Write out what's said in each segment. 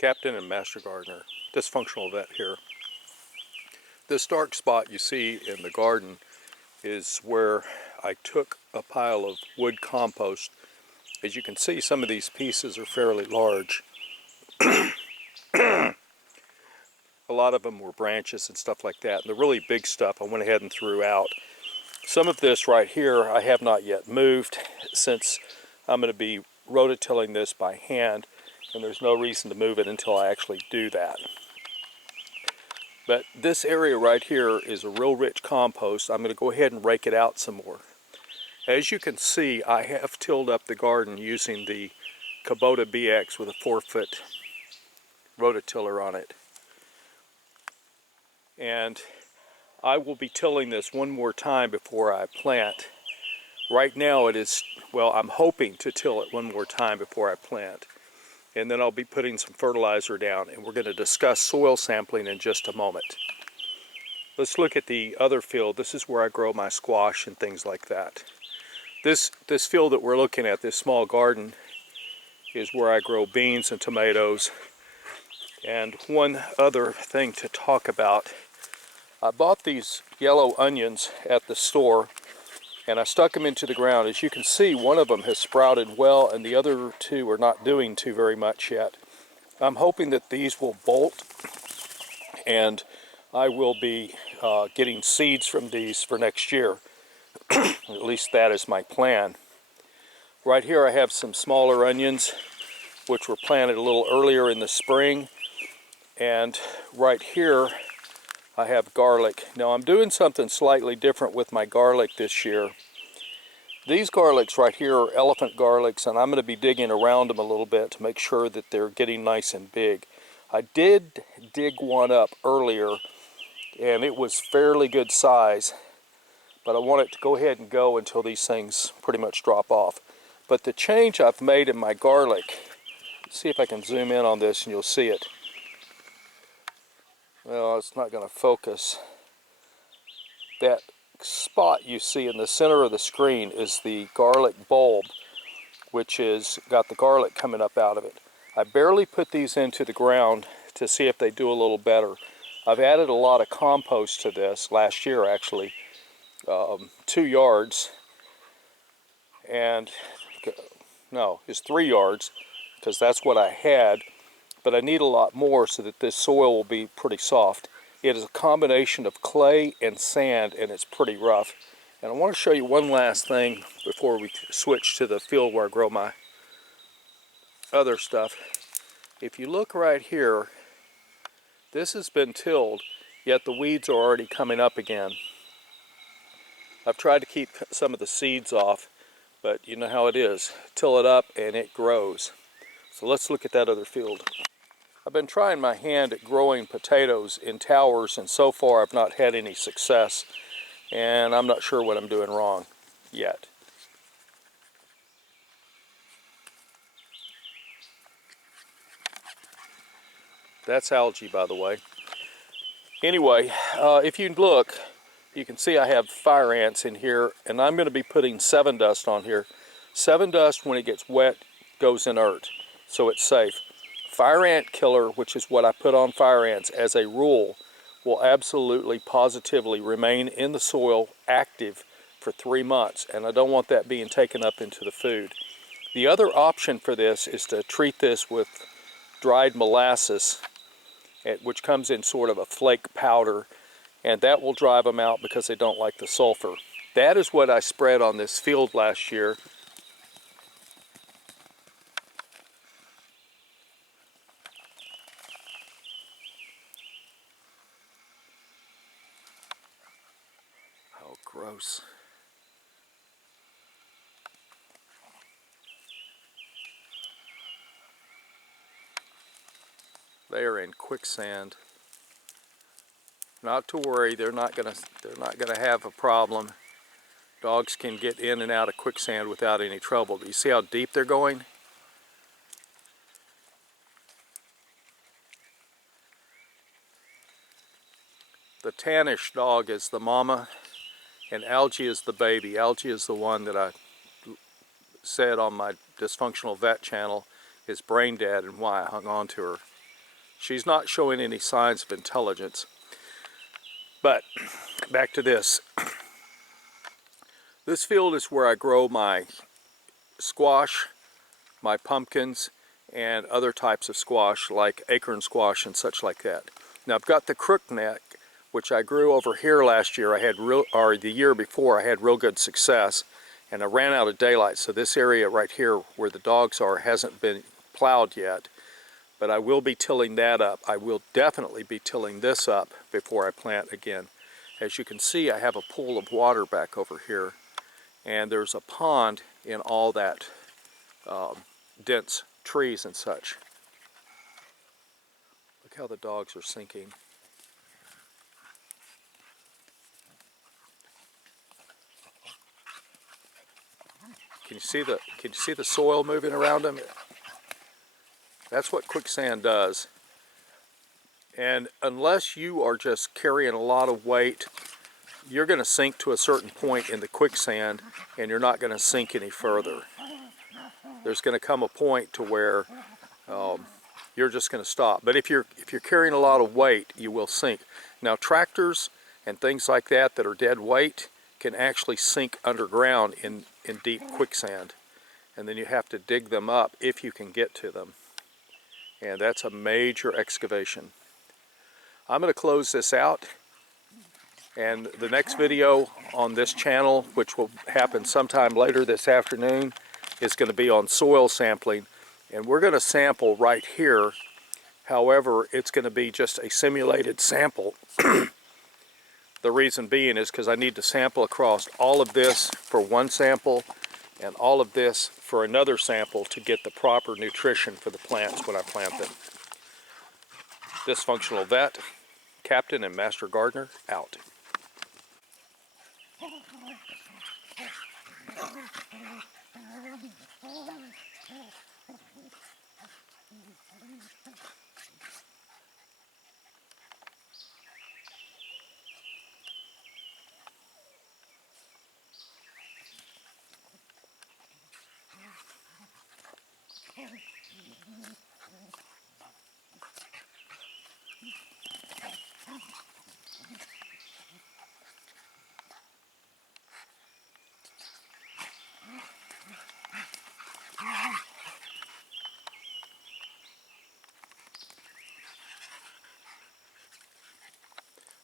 Captain and Master Gardener, dysfunctional vet here. This dark spot you see in the garden is where I took a pile of wood compost. As you can see, some of these pieces are fairly large. A lot of them were branches and stuff like that. And the really big stuff I went ahead and threw out. Some of this right here I have not yet moved, since I'm going to be rototilling this by hand, and there's no reason to move it until I actually do that. But this area right here is a real rich compost. I'm going to go ahead and rake it out some more. As you can see, I have tilled up the garden using the Kubota BX with a 4-foot rototiller on it. And I will be tilling this one more time before I plant. Right now it is, well, I'm hoping to till it one more time before I plant. And then I'll be putting some fertilizer down, and we're going to discuss soil sampling in just a moment. Let's look at the other field. This is where I grow my squash and things like that. This field that we're looking at, this small garden, is where I grow beans and tomatoes. And one other thing to talk about, I bought these yellow onions at the store, and I stuck them into the ground. As you can see, one of them has sprouted well, and the other two are not doing too very much yet. I'm hoping that these will bolt, and I will be getting seeds from these for next year. At least that is my plan. Right here I have some smaller onions, which were planted a little earlier in the spring. And right here I have garlic. Now I'm doing something slightly different with my garlic this year. These garlics right here are elephant garlics, and I'm going to be digging around them a little bit to make sure that they're getting nice and big. I did dig one up earlier, and it was fairly good size, but I want it to go ahead and go until these things pretty much drop off. But the change I've made in my garlic, see if I can zoom in on this and you'll see it. Well, it's not going to focus. That spot you see in the center of the screen is the garlic bulb, which is got the garlic coming up out of it. I barely put these into the ground to see if they do a little better. I've added a lot of compost to this last year, actually, 2 yards, and no, it's 3 yards, because that's what I had. But I need a lot more so that this soil will be pretty soft. It is a combination of clay and sand, and it's pretty rough. And I want to show you one last thing before we switch to the field where I grow my other stuff. If you look right here, this has been tilled, yet the weeds are already coming up again. I've tried to keep some of the seeds off, but you know how it is. Till it up and it grows. So let's look at that other field. I've been trying my hand at growing potatoes in towers, and so far I've not had any success, and I'm not sure what I'm doing wrong yet. That's algae, by the way. Anyway, if you look, you can see I have fire ants in here, and I'm going to be putting 7 dust on here. 7 dust, when it gets wet, goes inert, so it's safe. Fire ant killer, which is what I put on fire ants as a rule, will absolutely positively remain in the soil active for 3 months, and I don't want that being taken up into the food. The other option for this is to treat this with dried molasses, which comes in sort of a flake powder, and that will drive them out because they don't like the sulfur. That is what I spread on this field last year. Oh, gross. They are in quicksand. Not to worry, they're not gonna have a problem. Dogs can get in and out of quicksand without any trouble. Do you see how deep they're going? The tannish dog is the mama, and Algye is the baby. Algye is the one that I said on my dysfunctional vet channel is brain dead and why I hung on to her. She's not showing any signs of intelligence. But back to this. This field is where I grow my squash, my pumpkins, and other types of squash like acorn squash and such like that. Now I've got the crookneck, which I grew over here last year. The year before I had real good success, and I ran out of daylight, so this area right here where the dogs are hasn't been plowed yet. But I will be tilling that up. I will definitely be tilling this up before I plant again. As you can see, I have a pool of water back over here, and there's a pond in all that dense trees and such. Look how the dogs are sinking. Can you see the soil moving around them? That's what quicksand does. And unless you are just carrying a lot of weight, you're going to sink to a certain point in the quicksand, and you're not going to sink any further. There's going to come a point to where you're just going to stop. But if you're carrying a lot of weight, you will sink. Now tractors and things like that that are dead weight can actually sink underground in deep quicksand, and then you have to dig them up if you can get to them, and that's a major excavation. I'm going to close this out, and the next video on this channel, which will happen sometime later this afternoon, is going to be on soil sampling, and we're going to sample right here. However, it's going to be just a simulated sample. The reason being is because I need to sample across all of this for one sample and all of this for another sample to get the proper nutrition for the plants when I plant them. Dysfunctional Vet, Captain and Master Gardener, out.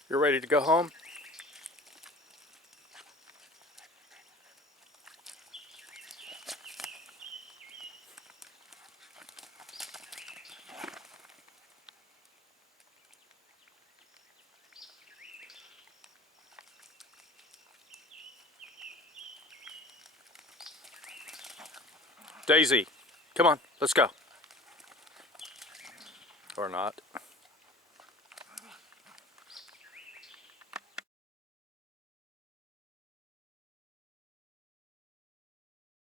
You're ready to go home? Daisy, come on, let's go. Or not.